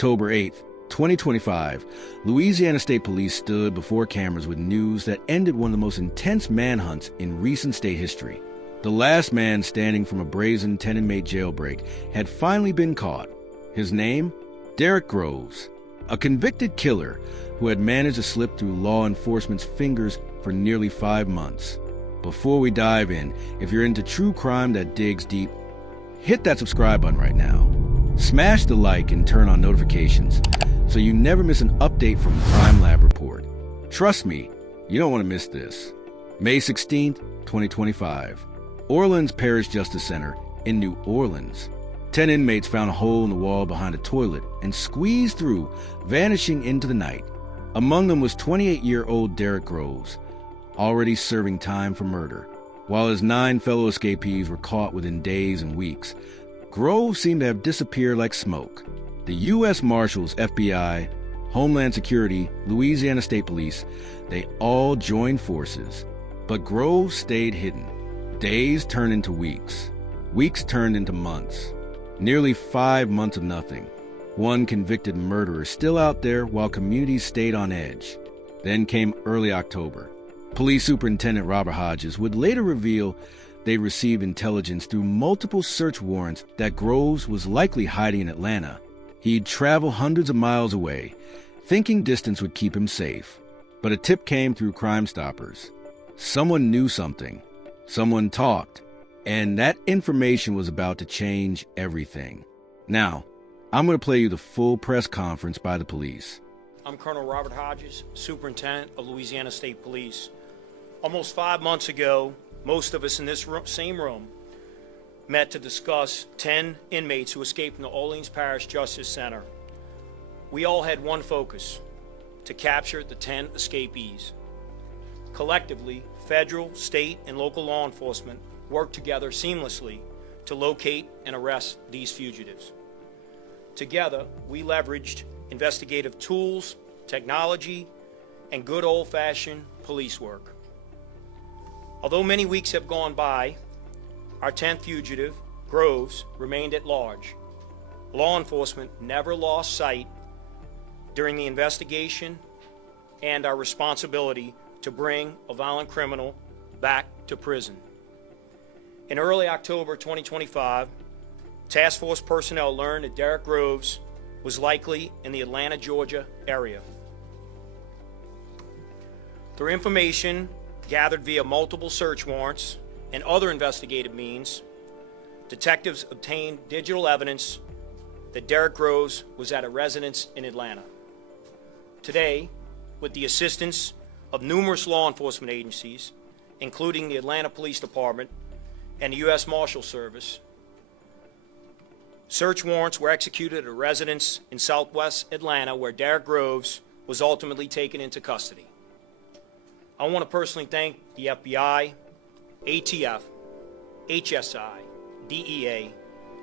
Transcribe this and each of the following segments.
October 8th, 2025, Louisiana State Police stood before cameras with news that ended one of the most intense manhunts in recent state history. The last man standing from a brazen 10-inmate jailbreak had finally been caught. His name? Derrick Groves, a convicted killer who had managed to slip through law enforcement's fingers for nearly 5 months. Before we dive in, if you're into true crime that digs deep, hit that subscribe button right now. Smash the like and turn on notifications so you never miss an update from CrimeLab report. Trust me, you don't want to miss this. May 16th, 2025. Orleans Parish Justice Center in New Orleans. 10 inmates found a hole in the wall behind a toilet and squeezed through, vanishing into the night. Among them was 28-year-old Derrick Groves, already serving time for murder. While his 9 fellow escapees were caught within days and weeks, Groves seemed to have disappeared like smoke. The U.S. Marshals, FBI, Homeland Security, Louisiana State Police, they all joined forces. But Groves stayed hidden. Days turned into weeks. Weeks turned into months. Nearly 5 months of nothing. One convicted murderer still out there while communities stayed on edge. Then came early October. Police Superintendent Robert Hodges would later reveal they received intelligence through multiple search warrants that Groves was likely hiding in Atlanta. He'd travel hundreds of miles away, thinking distance would keep him safe. But a tip came through Crimestoppers. Someone knew something. Someone talked. And that information was about to change everything. Now, I'm going to play you the full press conference by the police. I'm Colonel Robert Hodges, Superintendent of Louisiana State Police. Almost 5 months ago, most of us in this same room met to discuss 10 inmates who escaped from the Orleans Parish Justice Center. We all had one focus: to capture the 10 escapees. Collectively, federal, state, and local law enforcement worked together seamlessly to locate and arrest these fugitives. Together, we leveraged investigative tools, technology, and good old-fashioned police work. Although many weeks have gone by, our 10th fugitive, Groves, remained at large. Law enforcement never lost sight during the investigation and our responsibility to bring a violent criminal back to prison. In early October 2025, task force personnel learned that Derrick Groves was likely in the Atlanta, Georgia area. Through information gathered via multiple search warrants and other investigative means, detectives obtained digital evidence that Derrick Groves was at a residence in Atlanta. Today, with the assistance of numerous law enforcement agencies, including the Atlanta Police Department and the U.S. Marshals Service, search warrants were executed at a residence in southwest Atlanta where Derrick Groves was ultimately taken into custody. I want to personally thank the FBI, ATF, HSI, DEA,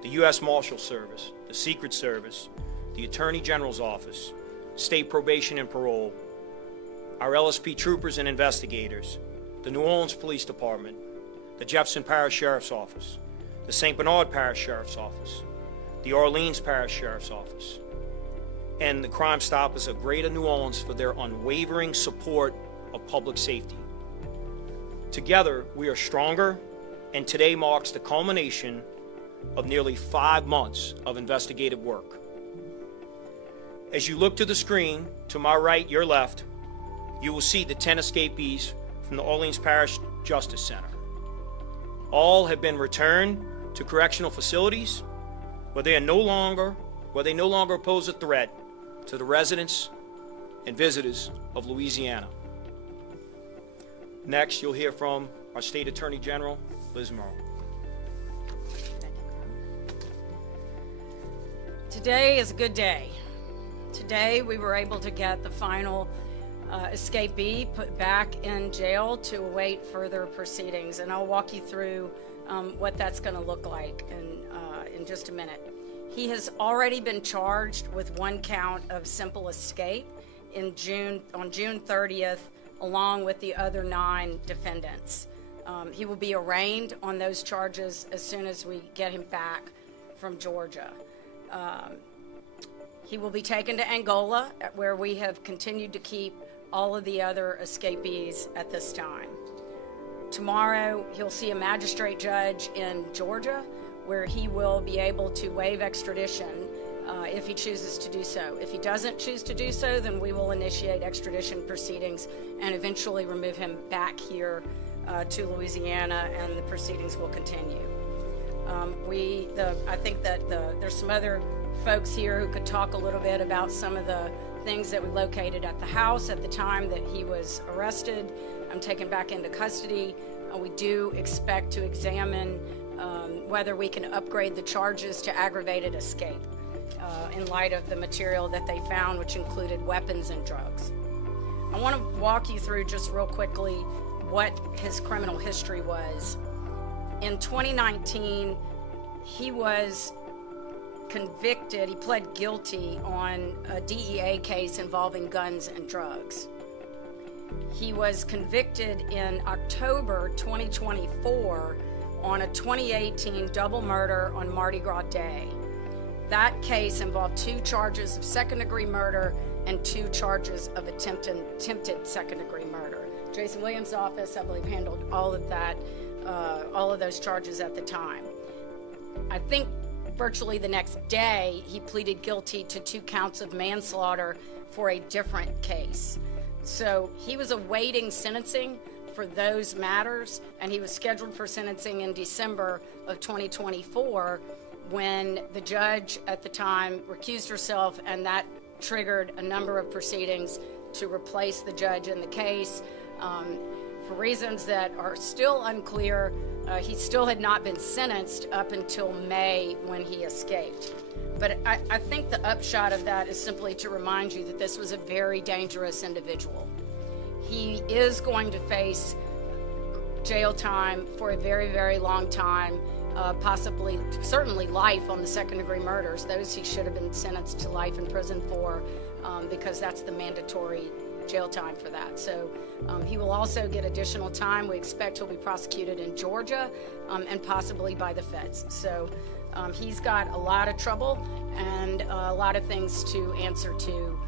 the U.S. Marshals Service, the Secret Service, the Attorney General's Office, State Probation and Parole, our LSP troopers and investigators, the New Orleans Police Department, the Jefferson Parish Sheriff's Office, the St. Bernard Parish Sheriff's Office, the Orleans Parish Sheriff's Office, and the Crimestoppers of Greater New Orleans for their unwavering support of public safety. Together, we are stronger, and today marks the culmination of nearly 5 months of investigative work. As you look to the screen, to my right, your left, you will see the 10 escapees from the Orleans Parish Justice Center. All have been returned to correctional facilities where they no longer pose a threat to the residents and visitors of Louisiana. Next, you'll hear from our State Attorney General, Liz Murrow. Today is a good day. Today we were able to get the final escapee put back in jail to await further proceedings, and I'll walk you through what that's going to look like in just a minute. He has already been charged with 1 count of simple escape on June 30th, along with the other 9 defendants. He will be arraigned on those charges as soon as we get him back from Georgia. He will be taken to Angola, where we have continued to keep all of the other escapees at this time. Tomorrow, he'll see a magistrate judge in Georgia, where he will be able to waive extradition if he chooses to do so. If he doesn't choose to do so, then we will initiate extradition proceedings and eventually remove him back here to Louisiana, and the proceedings will continue. I think that there's some other folks here who could talk a little bit about some of the things that we located at the house at the time that he was arrested and taken back into custody. We do expect to examine whether we can upgrade the charges to aggravated escape in light of the material that they found, which included weapons and drugs. I want to walk you through just real quickly what his criminal history was. In 2019, he was convicted, he pled guilty on a DEA case involving guns and drugs. He was convicted in October 2024 on a 2018 double murder on Mardi Gras Day. That case involved 2 charges of second-degree murder and 2 charges of attempted second-degree murder. Jason Williams' office, I believe, handled all of that, all of those charges at the time. I think virtually the next day, he pleaded guilty to 2 counts of manslaughter for a different case. So he was awaiting sentencing for those matters, and he was scheduled for sentencing in December of 2024 when the judge at the time recused herself, and that triggered a number of proceedings to replace the judge in the case. For reasons that are still unclear, he still had not been sentenced up until May when he escaped. But I think the upshot of that is simply to remind you that this was a very dangerous individual. He is going to face jail time for a very, very long time, possibly, certainly life on the second-degree murders. Those he should have been sentenced to life in prison for, because that's the mandatory jail time for that. So he will also get additional time. We expect he'll be prosecuted in Georgia and possibly by the feds. So he's got a lot of trouble and a lot of things to answer to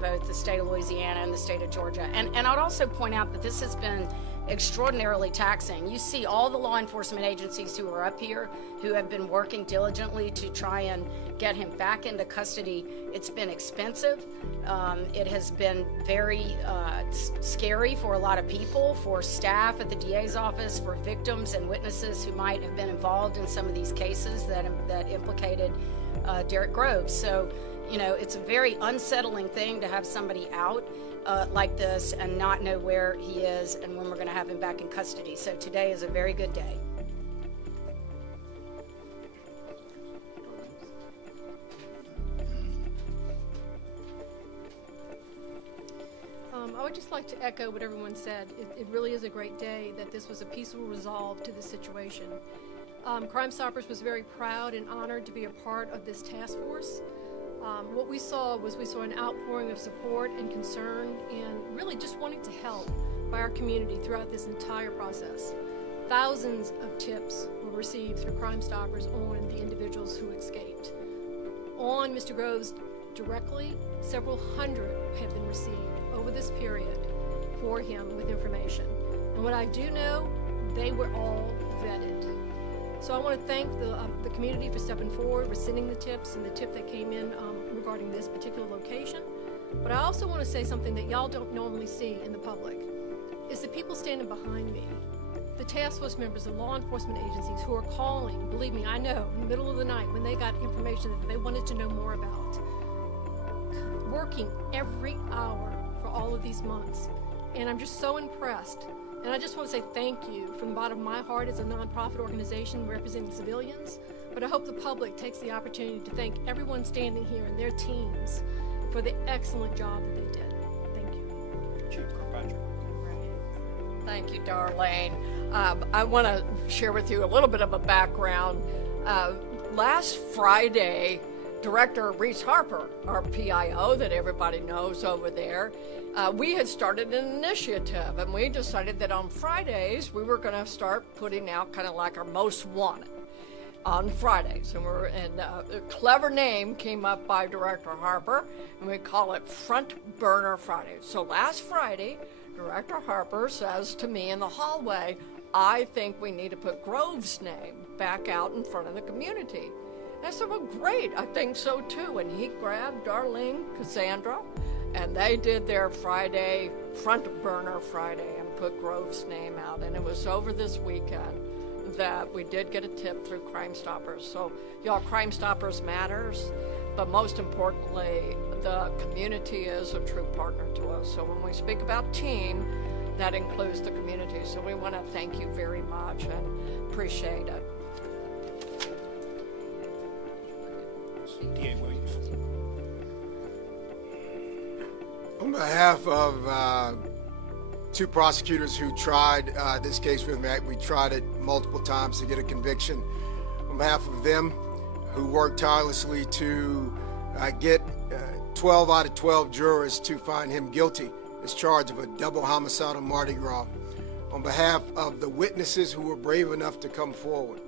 both the state of Louisiana and the state of Georgia. And I'd also point out that this has been extraordinarily taxing. You see all the law enforcement agencies who are up here who have been working diligently to try and get him back into custody. It's been expensive. It has been very scary for a lot of people, for staff at the DA's office, for victims and witnesses who might have been involved in some of these cases that implicated Derrick Groves. So, you know, it's a very unsettling thing to have somebody out like this and not know where he is and when we're going to have him back in custody. So today is a very good day. I would just like to echo what everyone said. It really is a great day that this was a peaceful resolve to the situation. Crimestoppers was very proud and honored to be a part of this task force. What we saw an outpouring of support and concern and really just wanting to help by our community throughout this entire process. Thousands of tips were received through Crimestoppers on the individuals who escaped. On Mr. Groves directly, several hundred have been received over this period for him with information. And what I do know, they were all vetted. So I want to thank the community for stepping forward, for sending the tips and the tip that came in regarding this particular location. But I also want to say something that y'all don't normally see in the public. It's the people standing behind me, the task force members, the law enforcement agencies who are calling, believe me, I know, in the middle of the night when they got information that they wanted to know more about. Working every hour for all of these months. And I'm just so impressed. And I just want to say thank you from the bottom of my heart as a nonprofit organization representing civilians. But I hope the public takes the opportunity to thank everyone standing here and their teams for the excellent job that they did. Thank you. Chief Kirkpatrick. Thank you, Darlene. I want to share with you a little bit of a background. Last Friday, Director Reese Harper, our PIO that everybody knows over there, we had started an initiative, and we decided that on Fridays we were going to start putting out kind of like our most wanted. on Fridays, and a clever name came up by Director Harper, and we call it Front Burner Fridays. So last Friday, Director Harper says to me in the hallway, I think we need to put Groves' name back out in front of the community. And I said, well, great, I think so too. And he grabbed Darlene, Cassandra, and they did their Friday, Front Burner Friday, and put Groves' name out. And it was over this weekend that we did get a tip through Crimestoppers. So, y'all, Crimestoppers matters, but most importantly, the community is a true partner to us. So when we speak about team, that includes the community. So we want to thank you very much and appreciate it. D.A. Williams. On behalf of two prosecutors who tried this case with me, we tried it multiple times to get a conviction. On behalf of them, who worked tirelessly to get 12 out of 12 jurors to find him guilty is charged of a double homicide on Mardi Gras. On behalf of the witnesses who were brave enough to come forward.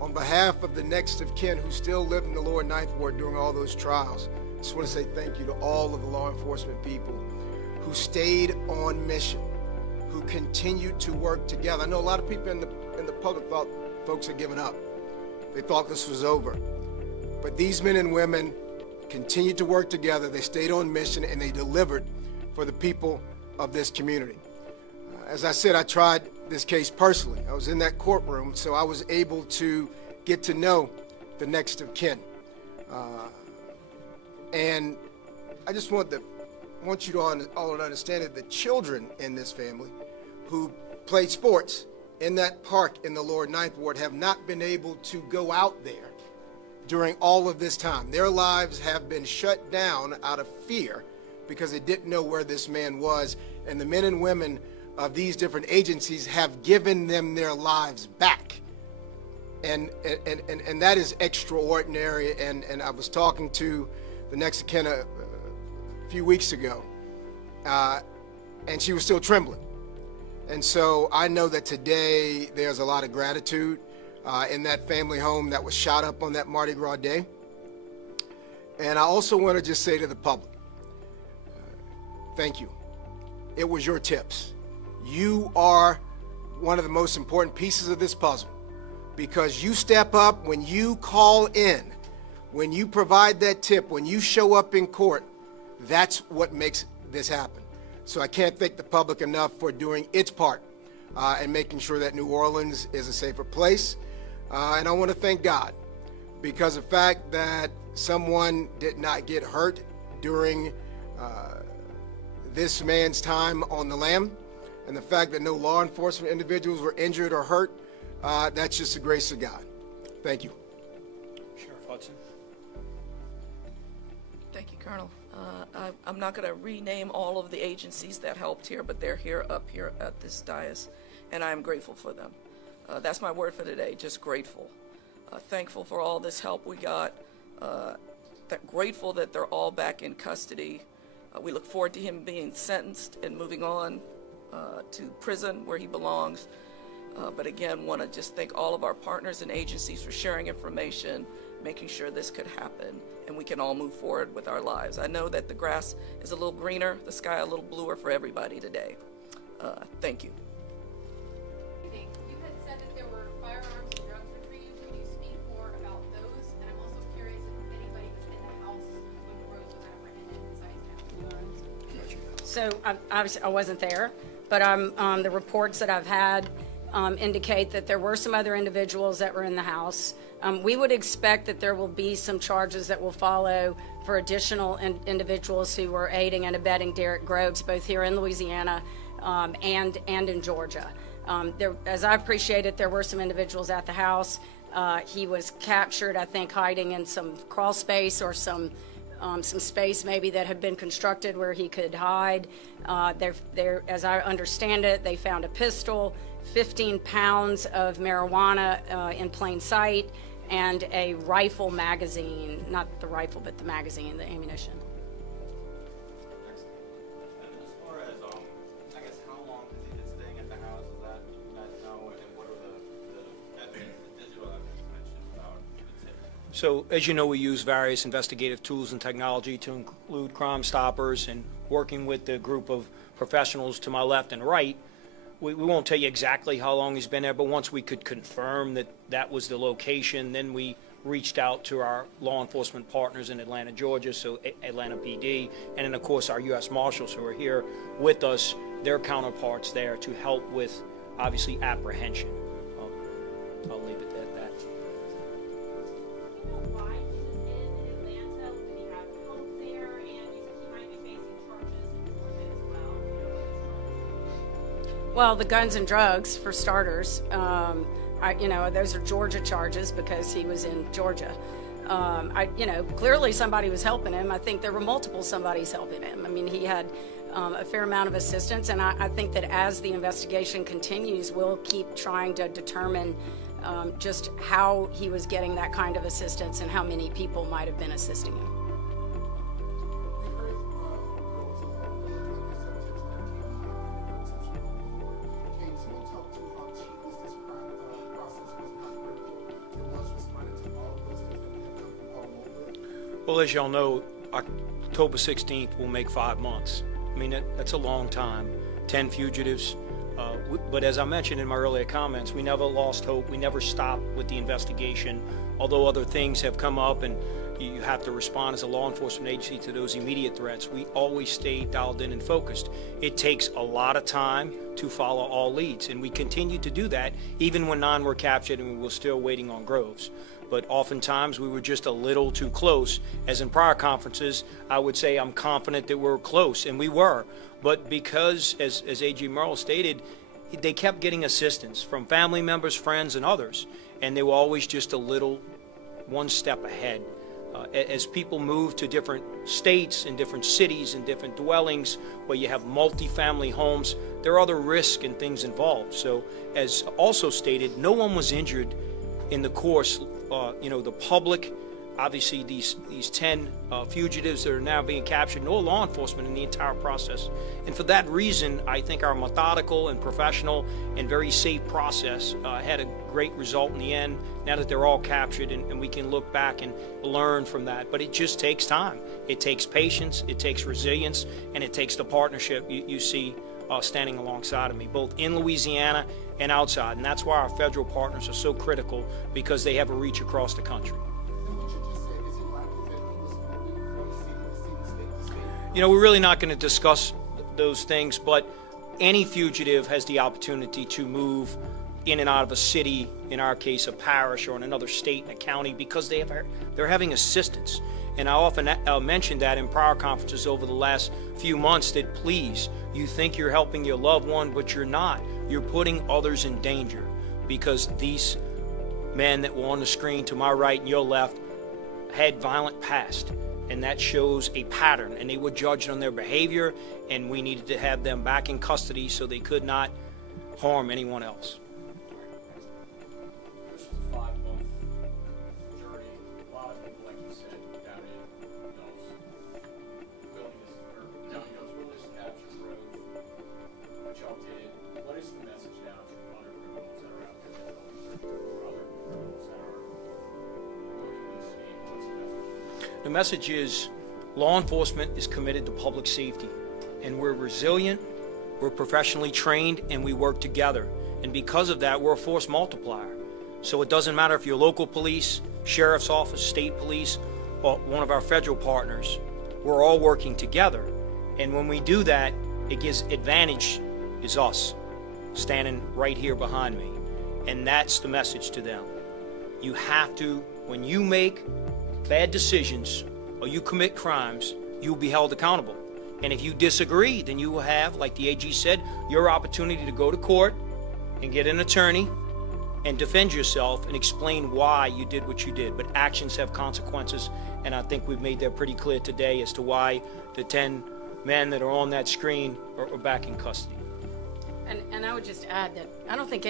On behalf of the next of kin who still lived in the lower ninth ward during all those trials, I just want to say thank you to all of the law enforcement people who stayed on mission, who continued to work together. I know a lot of people in the public thought folks had given up. They thought this was over. But these men and women continued to work together, they stayed on mission, and they delivered for the people of this community. As I said, I tried this case personally. I was in that courtroom, so I was able to get to know the next of kin. And I just want you to all to understand that the children in this family who played sports in that park in the lower ninth ward have not been able to go out there during all of this time. Their lives have been shut down out of fear because they didn't know where this man was, and the men and women of these different agencies have given them their lives back. And that is extraordinary. And I was talking to the next of kin a few weeks ago, and she was still trembling. And so I know that today there's a lot of gratitude in that family home that was shot up on that Mardi Gras day. And I also want to just say to the public, thank you. It was your tips. You are one of the most important pieces of this puzzle because you step up when you call in, when you provide that tip, when you show up in court. That's what makes this happen. So I can't thank the public enough for doing its part and making sure that New Orleans is a safer place. And I want to thank God because the fact that someone did not get hurt during this man's time on the lam, and the fact that no law enforcement individuals were injured or hurt, that's just the grace of God. Thank you. Sheriff Hudson. Thank you, Colonel. I'm not going to rename all of the agencies that helped here, but they're here up here at this dais, and I'm grateful for them. That's my word for today, just grateful. Thankful for all this help we got. Grateful that they're all back in custody. We look forward to him being sentenced and moving on to prison where he belongs. But again, want to just thank all of our partners and agencies for sharing information, making sure this could happen, and we can all move forward with our lives. I know that the grass is a little greener, the sky a little bluer for everybody today. Thank you. You had said that there were firearms and drugs retrieved. Can you speak more about those? And I'm also curious if anybody was in the house when Groves was apprehended besides him. So obviously I wasn't there, but the reports that I've had indicate that there were some other individuals that were in the house. We would expect that there will be some charges that will follow for additional individuals who were aiding and abetting Derrick Groves, both here in Louisiana and in Georgia. As I appreciate it, there were some individuals at the house. He was captured, I think, hiding in some crawl space or some space maybe that had been constructed where he could hide. As I understand it, they found a pistol, 15 pounds of marijuana in plain sight, and a rifle magazine, not the rifle, but the magazine, the ammunition. And as far as, I guess, how long has he been staying at the house? Is that, you guys know, and what are the evidence, the digital evidence mentioned So, as you know, we use various investigative tools and technology to include Crimestoppers, and working with the group of professionals to my left and right. We won't tell you exactly how long he's been there, but once we could confirm that that was the location, then we reached out to our law enforcement partners in Atlanta, Georgia, so Atlanta PD, and then of course our U.S. Marshals who are here with us, their counterparts there to help with, obviously, apprehension. I'll leave it at that. Why he was in Atlanta? Did he have help there? And you think he might be facing charges in Georgia as well? Well, the guns and drugs, for starters. Those are Georgia charges because he was in Georgia. Clearly somebody was helping him. I think there were multiple somebodies helping him. I mean, he had a fair amount of assistance, and I think that as the investigation continues, we'll keep trying to determine just how he was getting that kind of assistance and how many people might have been assisting him. Well, as y'all know, October 16th will make 5 months. I mean, that's a long time. 10 fugitives. But as I mentioned in my earlier comments, we never lost hope. We never stopped with the investigation. Although other things have come up and you have to respond as a law enforcement agency to those immediate threats, we always stay dialed in and focused. It takes a lot of time to follow all leads, and we continue to do that even when none were captured and we were still waiting on Groves. But oftentimes we were just a little too close. As in prior conferences, I would say I'm confident that we're close, and we were. But because, as A.G. Merle stated, they kept getting assistance from family members, friends, and others, and they were always just a little one step ahead. As people move to different states and different cities and different dwellings where you have multi-family homes, there are other risks and things involved. So, as also stated, no one was injured in the course. The public, obviously these 10 fugitives that are now being captured, no law enforcement in the entire process. And for that reason, I think our methodical and professional and very safe process had a great result in the end, now that they're all captured, and we can look back and learn from that. But it just takes time. It takes patience, it takes resilience, and it takes the partnership you see standing alongside of me, both in Louisiana and outside. And that's why our federal partners are so critical, because they have a reach across the country. We're really not going to discuss those things, but any fugitive has the opportunity to move in and out of a city, in our case a parish, or in another state and a county, because they're having assistance. And I often mentioned that in prior conferences over the last few months, that please, you think you're helping your loved one, but you're not. You're putting others in danger, because these men that were on the screen to my right and your left had violent past, and that shows a pattern, and they were judged on their behavior, and we needed to have them back in custody so they could not harm anyone else. This was a 5-month journey. A lot of people, like you said, down in willingness to capture Grove, what y'all did. What is the message now to other criminals that are out there, or other criminals that are looking to escape? What's the message? The message is law enforcement is committed to public safety, and we're resilient, we're professionally trained, and we work together. And because of that, we're a force multiplier. So it doesn't matter if you're local police, sheriff's office, state police, or one of our federal partners. We're all working together. And when we do that, it gives advantage is us, standing right here behind me. And that's the message to them. You have to, when you make bad decisions or you commit crimes, you'll be held accountable. And if you disagree, then you will have, like the AG said, your opportunity to go to court and get an attorney and defend yourself and explain why you did what you did. But actions have consequences, and I think we've made that pretty clear today as to why the 10 men that are on that screen are back in custody. And I would just add that I don't think,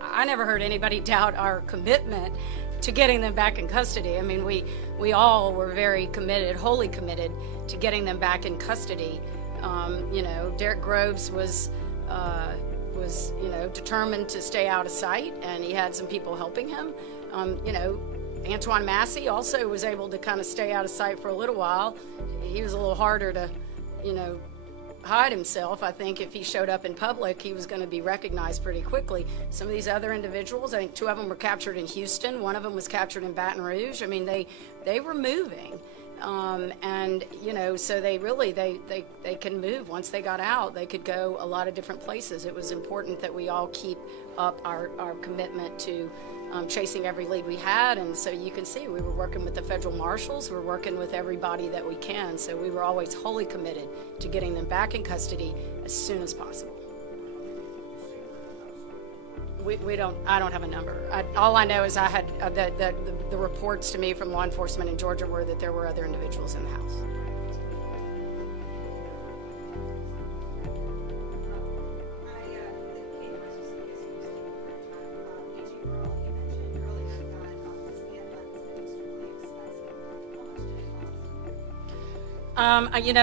I never heard anybody doubt our commitment to getting them back in custody. I mean, we all were very committed, wholly committed to getting them back in custody. Derrick Groves was determined to stay out of sight, and he had some people helping him. Antoine Massey also was able to kind of stay out of sight for a little while. He was a little harder to, hide himself. I think if he showed up in public, he was going to be recognized pretty quickly. Some of these other individuals, I think 2 of them were captured in Houston. 1 of them was captured in Baton Rouge. I mean, they were moving. And, so they really, they can move. Once they got out, they could go a lot of different places. It was important that we all keep up our commitment to chasing every lead we had. And so you can see we were working with the federal marshals. We're working with everybody that we can. So we were always wholly committed to getting them back in custody as soon as possible. I don't have a number. All I know is I had the reports to me from law enforcement in Georgia were that there were other individuals in the house.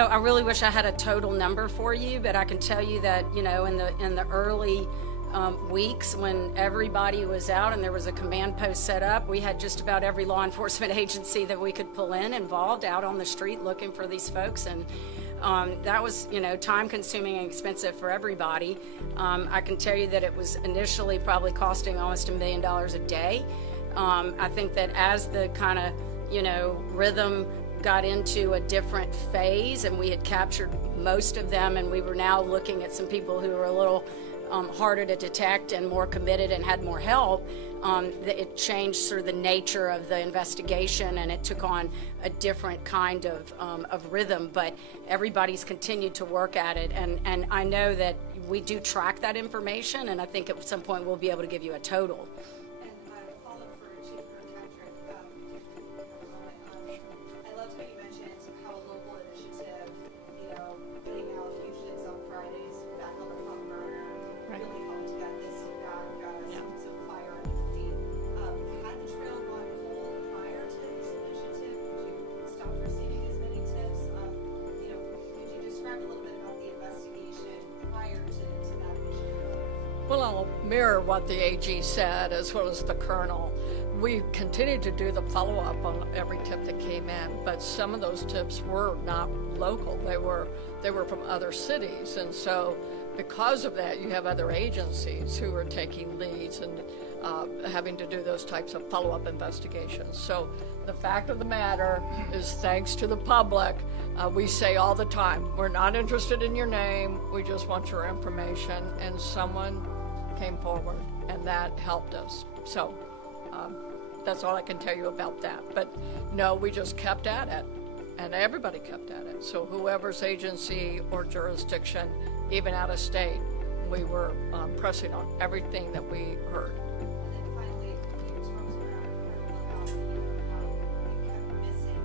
I really wish I had a total number for you, but I can tell you that, in the early weeks when everybody was out and there was a command post set up, we had just about every law enforcement agency that we could pull in involved out on the street looking for these folks. And that was, time consuming and expensive for everybody. I can tell you that it was initially probably costing almost $1 million a day. I think that as the kind of, rhythm got into a different phase and we had captured most of them, and we were now looking at some people who were a little harder to detect and more committed and had more help, it changed sort of the nature of the investigation, and it took on a different kind of rhythm. But everybody's continued to work at it, and I know that we do track that information, and I think at some point we'll be able to give you a total. And a follow-up for Chief Kirkpatrick. I loved how you mentioned how a local initiative, getting out fugitives on Fridays back on the front burner, really helped get this back, some fire under the feet. Had the trail gone cold prior to this initiative, would you stop receiving as many tips? Could you describe a little bit about the investigation prior to that initiative? Well, I'll mirror what the AG said as well as the colonel. We continued to do the follow-up on every tip that came in, but some of those tips were not local. They were from other cities, and so because of that, you have other agencies who are taking leads and having to do those types of follow-up investigations. So the fact of the matter is, thanks to the public, we say all the time, we're not interested in your name, we just want your information, and someone came forward, and that helped us. So that's all I can tell you about that. But no, we just kept at it, and everybody kept at it. So whoever's agency or jurisdiction, even out of state, we were pressing on everything that we heard. And then finally, you talked about how we kept missing.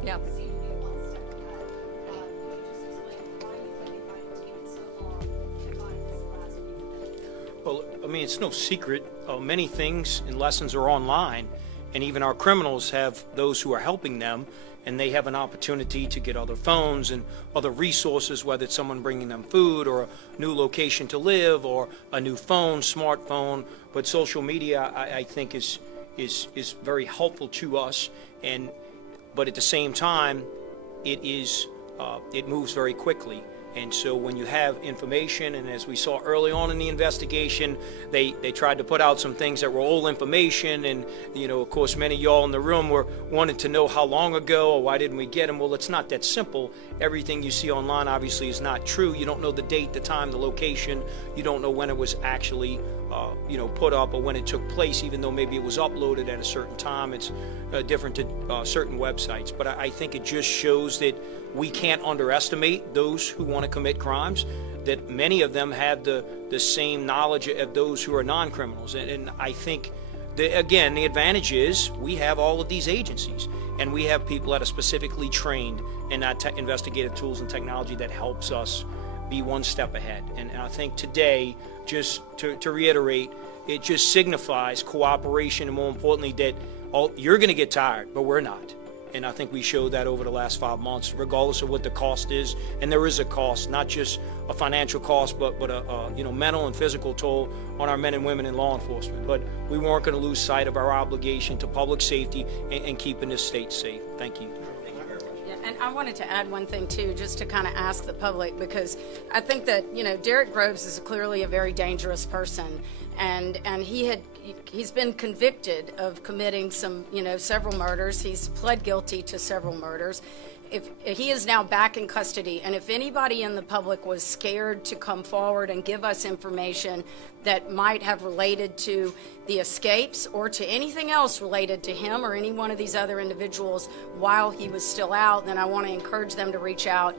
We Yeah. seem to be one step ahead. Could you just explain why you think it might have taken so long to find this last week? Well, it's no secret. Many things and lessons are online, and even our criminals have those who are helping them, and they have an opportunity to get other phones and other resources, whether it's someone bringing them food or a new location to live or a new phone, smartphone. But social media, I think, is very helpful to us, but at the same time, it moves very quickly. And so when you have information, and as we saw early on in the investigation, they tried to put out some things that were old information, and of course many of y'all in the room wanted to know how long ago or why didn't we get them. Well, it's not that simple. Everything you see online obviously is not true. You don't know the date, the time, the location. You don't know when it was actually put up or when it took place, even though maybe it was uploaded at a certain time. It's different to certain websites. But I think it just shows that we can't underestimate those who want to commit crimes, that many of them have the same knowledge of those who are non-criminals. And I think, the advantage is we have all of these agencies, and we have people that are specifically trained in that investigative tools and technology that helps us be one step ahead. And I think today, just to reiterate, it just signifies cooperation, and more importantly, that you're going to get tired, but we're not. And I think we showed that over the last 5 months, regardless of what the cost is. And there is a cost, not just a financial cost, but a mental and physical toll on our men and women in law enforcement. But we weren't going to lose sight of our obligation to public safety and keeping this state safe. Thank you. Yeah, and I wanted to add one thing too, just to kind of ask the public, because I think that, Derrick Groves is clearly a very dangerous person, and he's been convicted of committing several murders. He's pled guilty to several murders. If he is now back in custody, and if anybody in the public was scared to come forward and give us information that might have related to the escapes or to anything else related to him or any one of these other individuals while he was still out, then I want to encourage them to reach out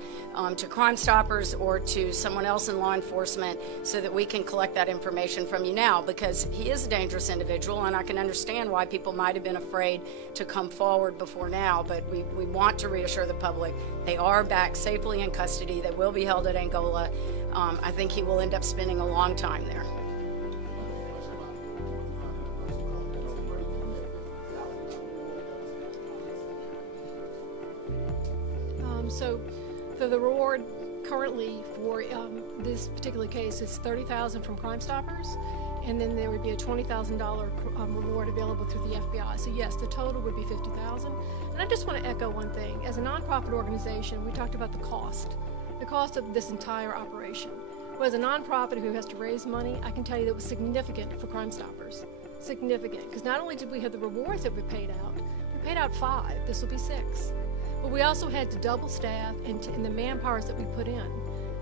to Crimestoppers or to someone else in law enforcement so that we can collect that information from you now, because he is a dangerous individual, and I can understand why people might have been afraid to come forward before now, but we want to reassure the public they are back safely in custody. They will be held at Angola. I think he will end up spending a long time there. So the reward currently for this particular case is $30,000 from Crimestoppers, and then there would be a $20,000 reward available through the FBI. So yes, the total would be $50,000. And I just want to echo one thing. As a nonprofit organization, we talked about the cost of this entire operation. Well, as a nonprofit who has to raise money, I can tell you that it was significant for Crimestoppers. Significant, because not only did we have the rewards that we paid out 5. This will be 6. But we also had to double staff in the manpowers that we put in.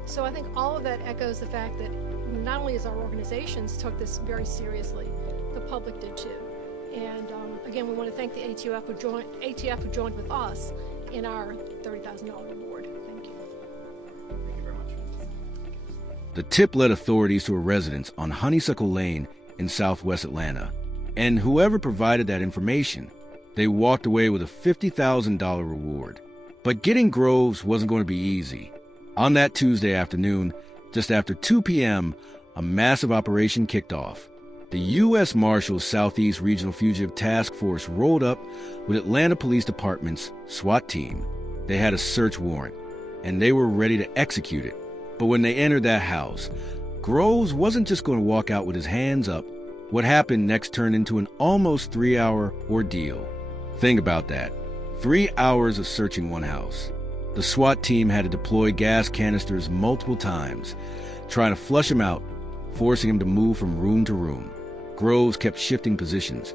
So I think all of that echoes the fact that not only as our organizations took this very seriously, the public did too. And again, we want to thank the ATF who joined with us in our $30,000 reward. Thank you. Thank you very much. The tip led authorities to a residence on Honeysuckle Lane in southwest Atlanta, and whoever provided that information, they walked away with a $50,000 reward. But getting Groves wasn't going to be easy. On that Tuesday afternoon, just after 2 p.m., a massive operation kicked off. The U.S. Marshals Southeast Regional Fugitive Task Force rolled up with Atlanta Police Department's SWAT team. They had a search warrant, and they were ready to execute it. But when they entered that house, Groves wasn't just going to walk out with his hands up. What happened next turned into an almost 3-hour ordeal. Think about that. 3 hours of searching one house. The SWAT team had to deploy gas canisters multiple times, trying to flush him out, forcing him to move from room to room. Groves kept shifting positions,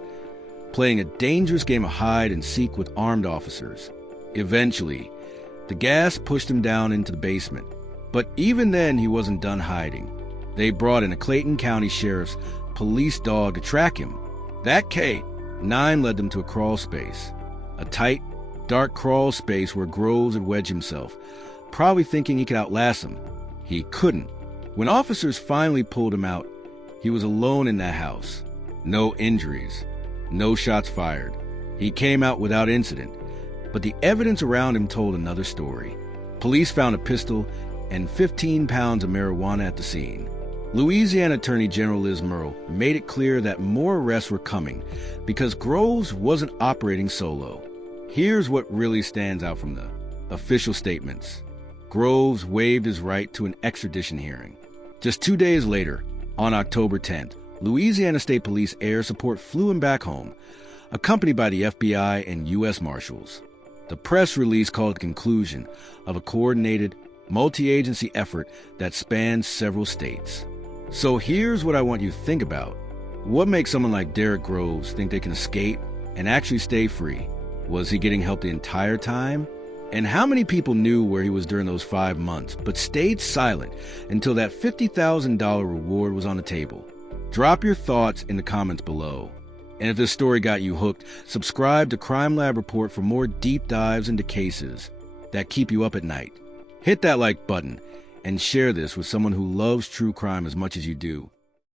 playing a dangerous game of hide and seek with armed officers. Eventually, the gas pushed him down into the basement. But even then, he wasn't done hiding. They brought in a Clayton County Sheriff's police dog to track him. That K-9 led them to a crawl space, a tight, dark crawl space where Groves had wedged himself, probably thinking he could outlast them. He couldn't. When officers finally pulled him out, he was alone in that house. No injuries, no shots fired. He came out without incident, but the evidence around him told another story. Police found a pistol and 15 pounds of marijuana at the scene. Louisiana Attorney General Liz Murrow made it clear that more arrests were coming because Groves wasn't operating solo. Here's what really stands out from the official statements. Groves waived his right to an extradition hearing. Just 2 days later, on October 10th, Louisiana State Police air support flew him back home, accompanied by the FBI and U.S. Marshals. The press release called the conclusion of a coordinated, multi-agency effort that spans several states. So here's what I want you to think about. What makes someone like Derrick Groves think they can escape and actually stay free? Was he getting help the entire time? And how many people knew where he was during those 5 months, but stayed silent until that $50,000 reward was on the table? Drop your thoughts in the comments below. And if this story got you hooked, subscribe to CrimeLab Report for more deep dives into cases that keep you up at night. Hit that like button and share this with someone who loves true crime as much as you do.